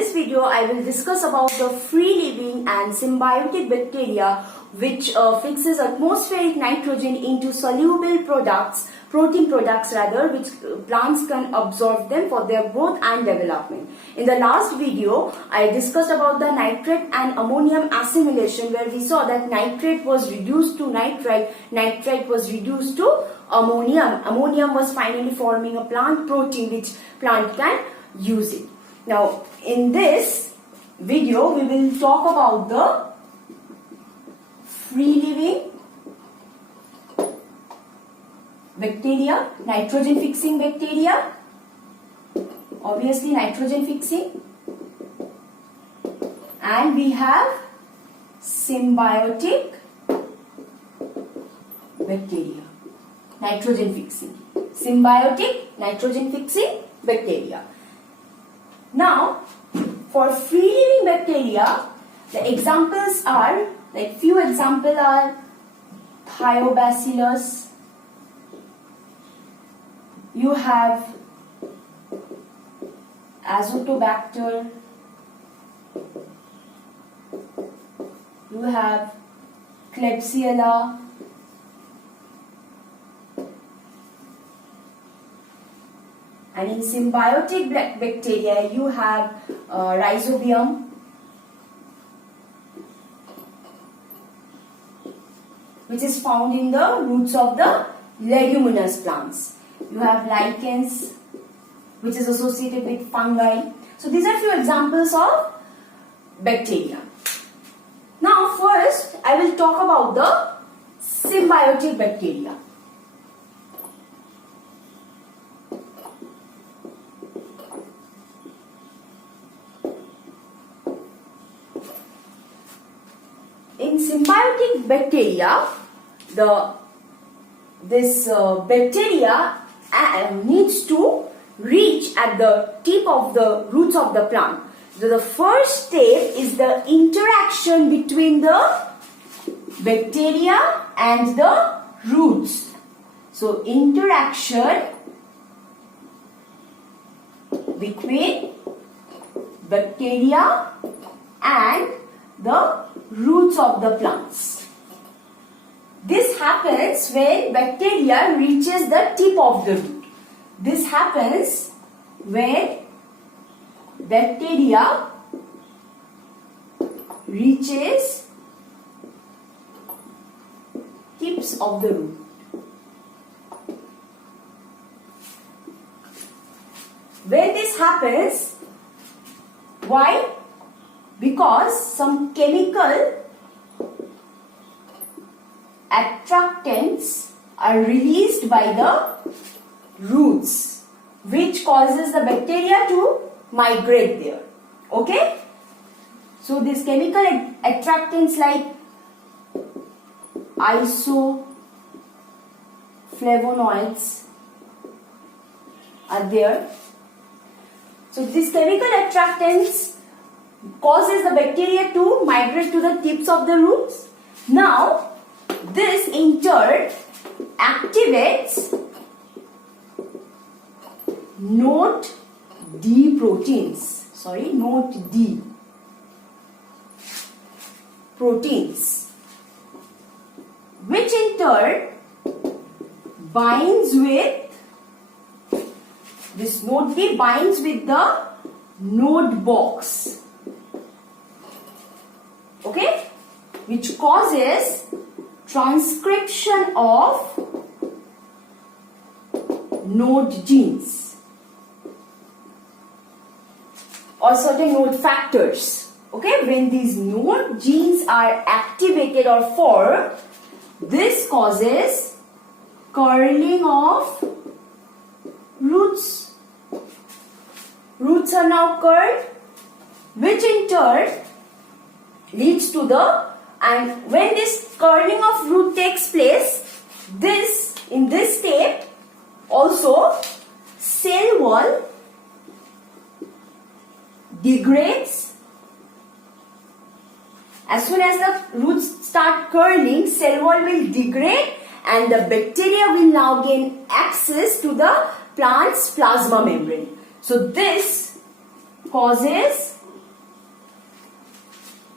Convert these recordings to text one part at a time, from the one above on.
this video, I will discuss about the free-living and symbiotic bacteria which fixes atmospheric nitrogen into soluble products, protein products rather, which plants can absorb them for their growth and development. In the last video, I discussed about the nitrate and ammonium assimilation, where we saw that nitrate was reduced to nitrite, nitrite was reduced to ammonium. Ammonium was finally forming a plant protein which plant can use it. Now, in this video, we will talk about the free-living bacteria, nitrogen fixing bacteria, obviously nitrogen fixing, and we have symbiotic bacteria, nitrogen fixing, symbiotic nitrogen fixing bacteria. Now, for free-living bacteria, the examples are, like few examples are Thiobacillus, you have Azotobacter, you have Klebsiella, and in symbiotic bacteria you have Rhizobium, which is found in the roots of the leguminous plants. You have lichens, which is associated with fungi. So these are few examples of bacteria. Now first I will talk about the symbiotic bacteria. In symbiotic bacteria, this bacteria needs to reach at the tip of the roots of the plant. So the first step is the interaction between the bacteria and the roots. So interaction between bacteria and the roots of the plants. This happens when bacteria reaches the tip of the root. This happens when bacteria reaches tips of the root. When this happens, why? Because some chemical attractants are released by the roots, which causes the bacteria to migrate there. Okay? So these chemical attractants like isoflavonoids are there. So these chemical attractants causes the bacteria to migrate to the tips of the roots. Now, this in turn activates note D proteins. Note D proteins, which in turn binds with this note D binds with the node box. Okay, which causes transcription of node genes or certain node factors. Okay, when these node genes are activated or formed, this causes curling of roots. Roots are now curled, which in turn leads to and when this curling of root takes place, in this step also cell wall degrades. As soon as the roots start curling, cell wall will degrade and the bacteria will now gain access to the plant's plasma membrane. So this causes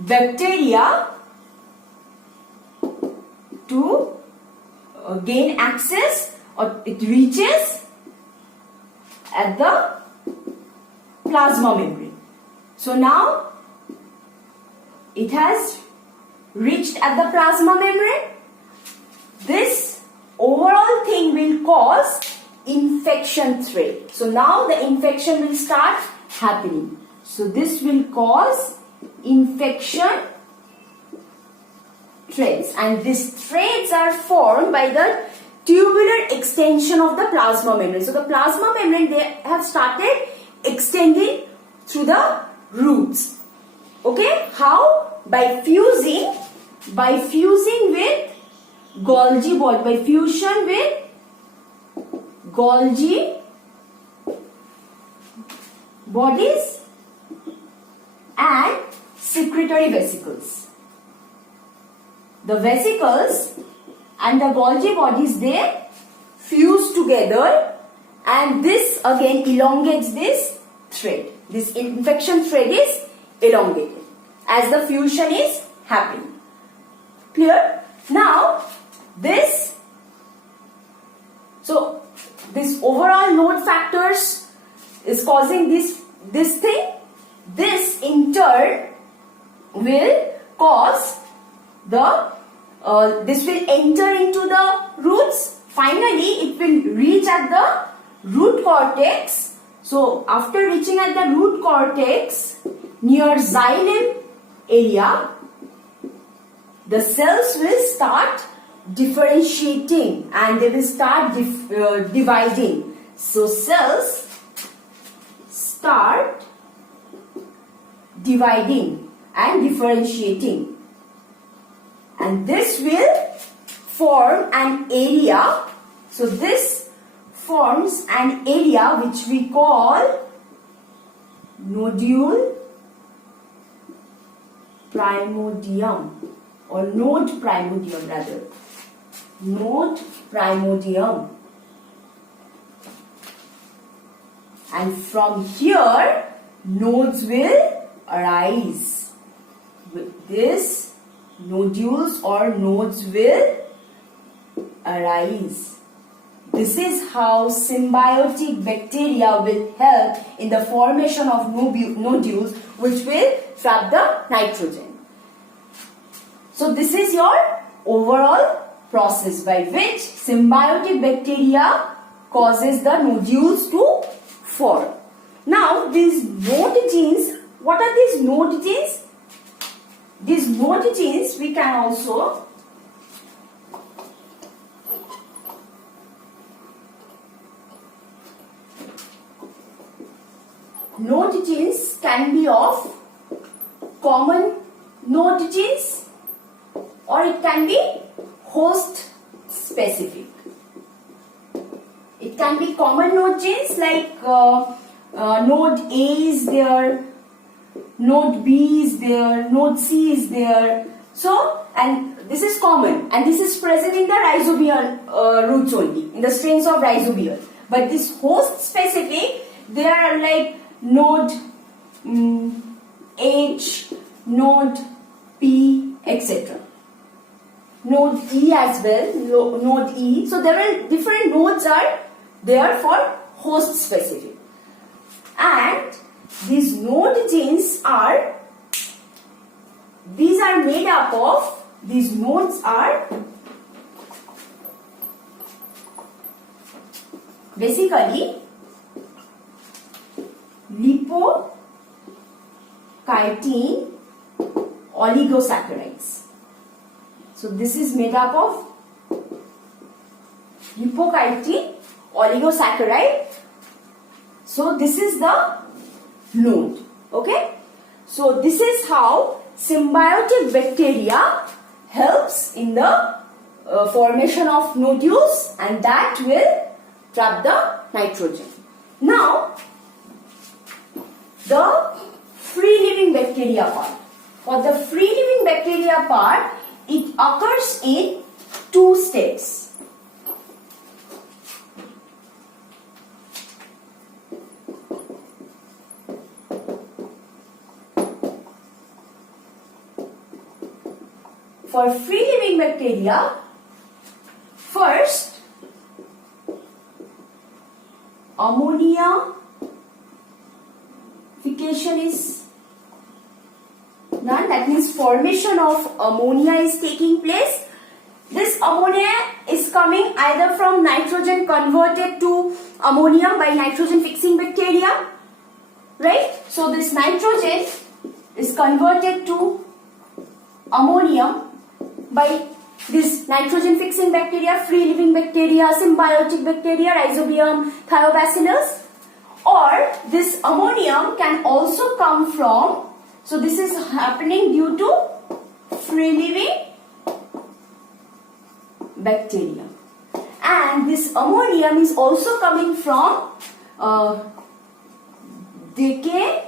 bacteria to gain access, or it reaches at the plasma membrane. So now it has reached at the plasma membrane. This overall thing will cause infection thread. So now the infection will start happening. So this will cause infection threads, and these threads are formed by the tubular extension of the plasma membrane. So the plasma membrane, they have started extending through the roots. Okay, how? By fusing with Golgi body, by fusion with Golgi bodies and secretory vesicles. The vesicles and the Golgi bodies, they fuse together, and this again elongates this thread. This infection thread is elongated as the fusion is happening. Clear? Now this overall node factors is causing this thing. This in turn will cause the this will enter into the roots. Finally it will reach at the root cortex. So after reaching at the root cortex near xylem area, the cells will start differentiating and they will start dividing. So cells start dividing and differentiating, and this will form an area. So this forms an area which we call nodule primordium, or node primordium rather. Node primordium. And from here nodes will arise. With this, nodules or nodes will arise. This is how symbiotic bacteria will help in the formation of nodules which will trap the nitrogen. So this is your overall process by which symbiotic bacteria causes the nodules to form. Now these node genes, what are these node genes? These node genes we can also node genes can be of common node genes, or it can be host specific. It can be common node genes like node A is there, node B is there, node C is there. So, and this is common, and this is present in the rhizobial roots only, in the strains of rhizobial. But this host specific, they are like node H, node P, etc. Node E as well, node E. So there are different nodes are there for host specific. And these node genes are, these are made up of, these nodes are basically lipocytine oligosaccharides. So this is made up of lipocytine oligosaccharide. So this is the node. Okay. So this is how symbiotic bacteria helps in the formation of nodules, and that will trap the nitrogen. Now the free-living bacteria part. For the free-living bacteria part, it occurs in two states. for free living bacteria, first ammonification is done. That means formation of ammonia is taking place. This ammonia is coming either from nitrogen converted to ammonium by nitrogen fixing bacteria, right? So this nitrogen is converted to ammonium by this nitrogen fixing bacteria, free living bacteria, symbiotic bacteria, rhizobium, thiobacillus. Or this ammonium can also come from, so this is happening due to free living bacteria. And this ammonium is also coming from decay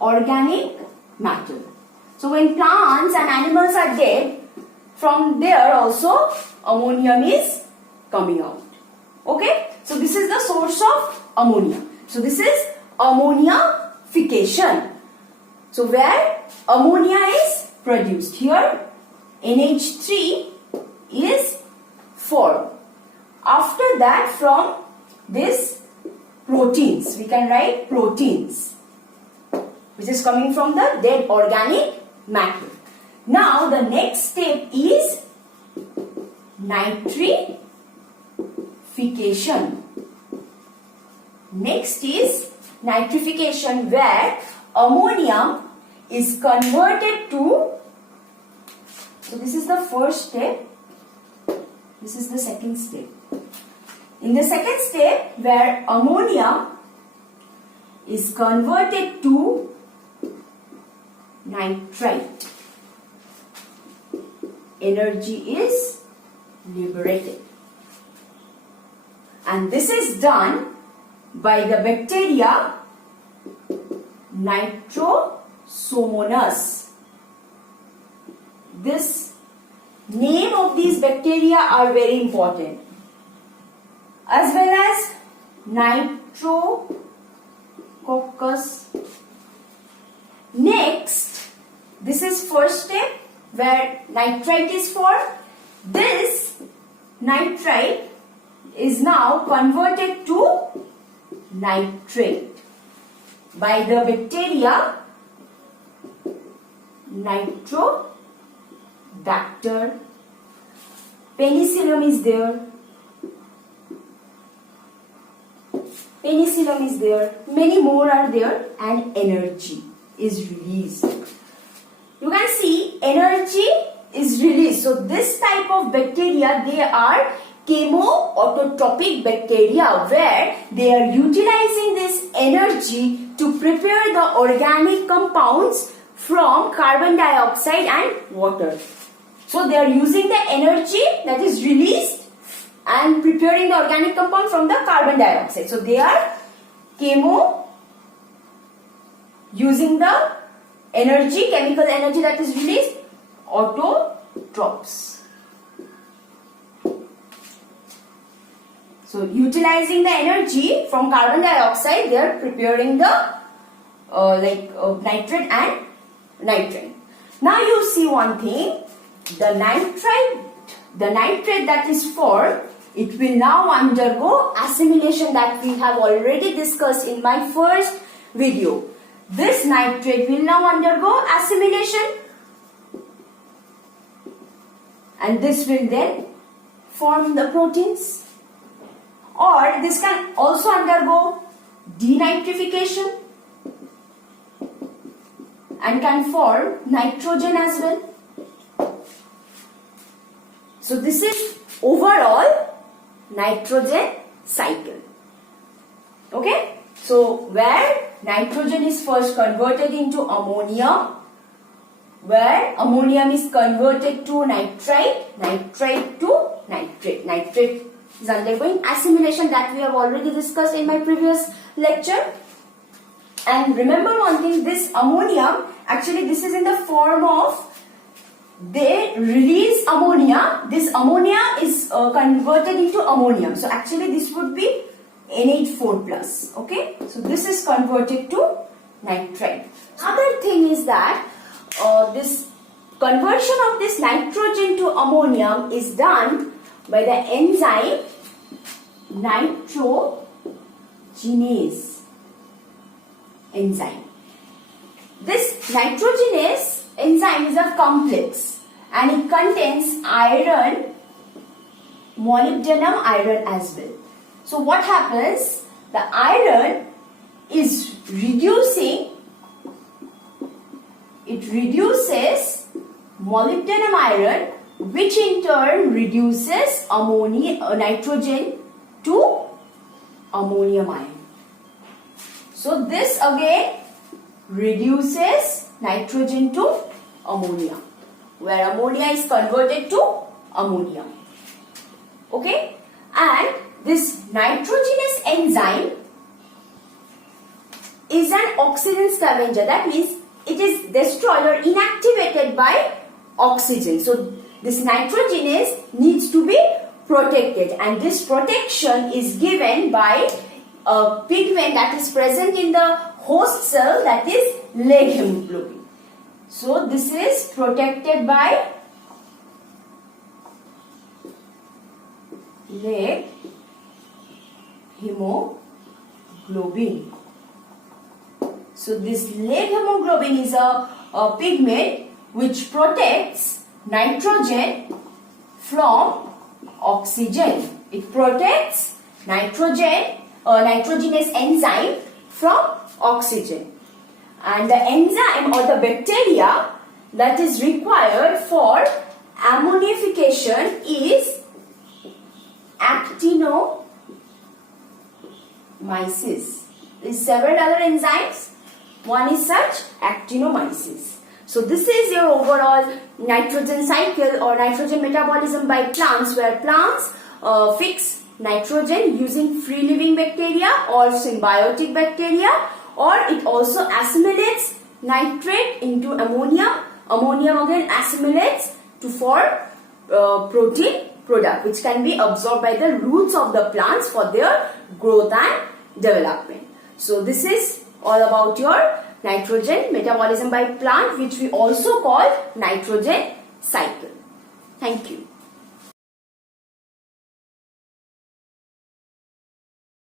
organic matter. So when plants and animals are dead, from there also ammonium is coming out. Okay? So this is the source of ammonia. So this is ammonification. So where ammonia is produced. Here NH3 is formed. After that, from this proteins, we can write proteins, which is coming from the dead organic matter. Now the next step is nitrification. Next is nitrification, where ammonium is converted to, so this is the first step, this is the second step. In the second step, where ammonia is converted to nitrite, energy is liberated. And this is done by the bacteria Nitrosomonas. This name of these bacteria are very important, as well as Nitrococcus. Next, this is first step where nitrite is formed. This nitrite is now converted to nitrate by the bacteria Nitrobacter. Penicillium is there. Penicillium is there. Many more are there, and energy is released. You can see energy is released. So this type of bacteria, they are chemoautotropic bacteria, where they are utilizing this energy to prepare the organic compounds from carbon dioxide and water. So they are using the energy that is released and preparing the organic compound from the carbon dioxide. So they are using the energy, chemical energy that is released, autotrophs. So utilizing the energy from carbon dioxide, they are preparing the nitrate and nitrate. Now you see one thing, the nitrate that is formed, it will now undergo assimilation that we have already discussed in my first video. This nitrate will now undergo assimilation, and this will then form the proteins. Or this can also undergo denitrification and can form nitrogen as well. So this is overall nitrogen cycle. Okay? So where nitrogen is first converted into ammonium, where ammonium is converted to nitrite, nitrite to nitrate. Nitrate is undergoing assimilation that we have already discussed in my previous lecture. And remember one thing, this ammonium, actually this is in the form of, they release ammonia, this ammonia is converted into ammonium. So actually this would be NH4 plus. Okay, so this is converted to nitrite. Another thing is that this conversion of this nitrogen to ammonium is done by the enzyme nitrogenase enzyme. This nitrogenase enzyme is a complex and it contains iron, molybdenum iron as well. So what happens? The iron is reducing, it reduces molybdenum iron, which in turn reduces nitrogen to ammonium ion. So this again reduces nitrogen to ammonia, where ammonia is converted to ammonia. Okay, and this nitrogenase enzyme is an oxygen scavenger. That means it is destroyed or inactivated by oxygen. So this nitrogenase needs to be protected, and this protection is given by a pigment that is present in the host cell, that is leg hemoglobin. So this is protected by leg hemoglobin. So this leg hemoglobin is a pigment which protects nitrogen from oxygen. It protects nitrogenase enzyme from oxygen. And the enzyme or the bacteria that is required for ammonification is actinomyces. There is several other enzymes. One is such actinomyces. So this is your overall nitrogen cycle or nitrogen metabolism by plants, where plants fix nitrogen using free-living bacteria or symbiotic bacteria, or it also assimilates nitrate into ammonium. Ammonium again assimilates to form protein product, which can be absorbed by the roots of the plants for their growth and development. So this is all about your nitrogen metabolism by plant, which we also call nitrogen cycle. Thank you.